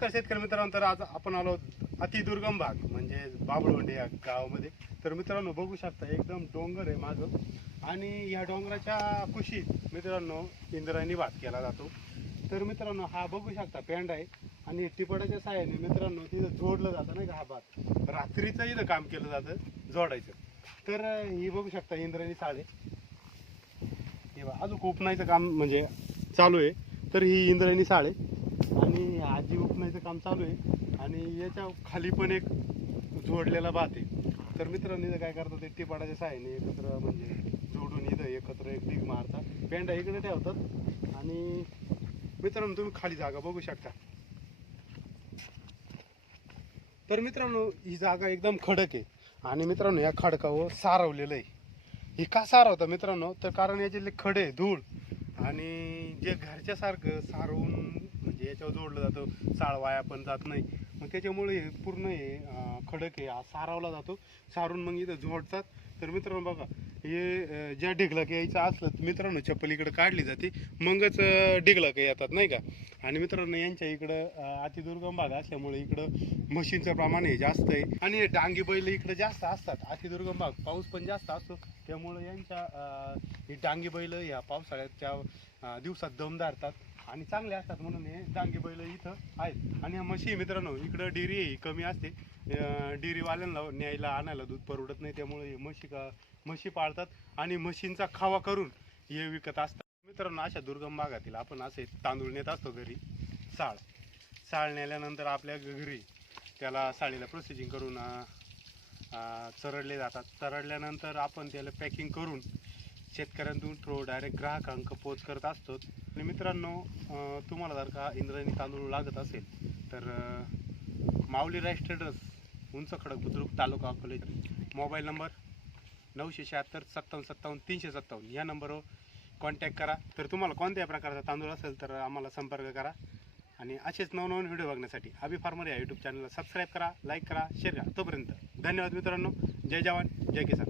नमस्कार शेतकरी मित्रांनो तर आज आपण आलो अतिदुर्गम भाग म्हणजे बाबळवंडे या गावामध्ये. तर मित्रांनो बघू शकता एकदम डोंगर आहे माझं. आणि या डोंगराच्या कुशीत मित्रांनो इंद्रायणी भात केला जातो. तर मित्रांनो हा बघू शकता पेंड आहे. आणि टिपडाच्या साह्याने मित्रांनो तिथं जोडलं जातं नाही का हा भात. रात्रीचं इथं काम केलं जातं जोडायचं. तर ही बघू शकता इंद्रायणी साडे हे बा अजून उपनायचं काम म्हणजे चालू आहे. तर ही इंद्रायणी साळे आणि आजी उपनायचं काम चालू आहे. आणि याच्या खाली पण एक जोडलेला भात आहे. तर मित्रांनी इथं काय करतात ते टिपाडाच्या साहाय्याने एकत्र म्हणजे जोडून इथं एकत्र एक डिग मारतात. पेंडा इकडे ठेवतात. आणि मित्रांनो तुम्ही खाली जागा बघू शकता. तर मित्रांनो ही जागा एकदम खडक आहे. आणि मित्रांनो या खडकावर सारवलेलं आहे. हे का सारवतं मित्रांनो? तर कारण याचे खडे धूळ आणि जे घरच्यासारखं सारवून याच्यावर जोडलं जातं साळवाया पण जात नाही. मग त्याच्यामुळे हे पूर्ण हे खडक आहे हा सारावला जातो. सारून मग इथं जोडतात. तर मित्रांनो बघा हे ज्या ढिगलक यायचं असलं तर मित्रांनो चप्पल इकडं काढली जाते. मगच ढिगलक येतात नाही का? आणि मित्रांनो यांच्या इकडं अतिदुर्गम भाग असल्यामुळे इकडं म्हशींचं प्रमाण हे जास्त आहे. आणि डांगी बैल इकडं जास्त असतात. अतिदुर्गम भाग पाऊस पण जास्त असतो. त्यामुळे यांच्या ही डांगी बैल या पावसाळ्याच्या दिवसात दम धारतात. आणि चांगले असतात म्हणून हे डांगी बैल इथं आहेत. आणि म्हशी मित्रांनो इकडं डेअरी ही कमी असते. डेअरीवाल्यांना न्यायला आणायला दूध परवडत नाही त्यामुळे हे म्हशी का म्हशी पाळतात आणि म्हशींचा खावा करून हे विकत असतात. मित्रांनो अशा दुर्गम भागातील आपण असे तांदूळ नेत असतो घरी. साळ. साळ नेल्यानंतर आपल्या घरी त्याला साळीला प्रोसेसिंग करून चरडले जातात. चरडल्यानंतर आपण त्याला पॅकिंग करून शेतकऱ्यांतून थ्रो डायरेक्ट ग्राहकांक पोच करत असतो आणि मित्रांनो तुम्हाला जर का इंद्रायणी तांदूळ लागत असेल तर माऊली राईस ट्रेडर्स उंच खडक बुद्रुक तालुका अकोले मोबाईल नंबर नऊशे शहात्तर सत्तावन्न सत्तावन्न तीनशे सत्तावन्न. या नंबरवर कॉन्टॅक्ट करा. तर तुम्हाला कोणत्याही प्रकारचा तांदूळ असेल तर आम्हाला संपर्क करा. आणि असेच नवनवीन व्हिडिओ बघण्यासाठी अभि फार्मर या यूट्यूब चॅनलला सबस्क्राईब करा लाईक करा शेअर करा. तोपर्यंत धन्यवाद मित्रांनो. जय जवान जय किसान.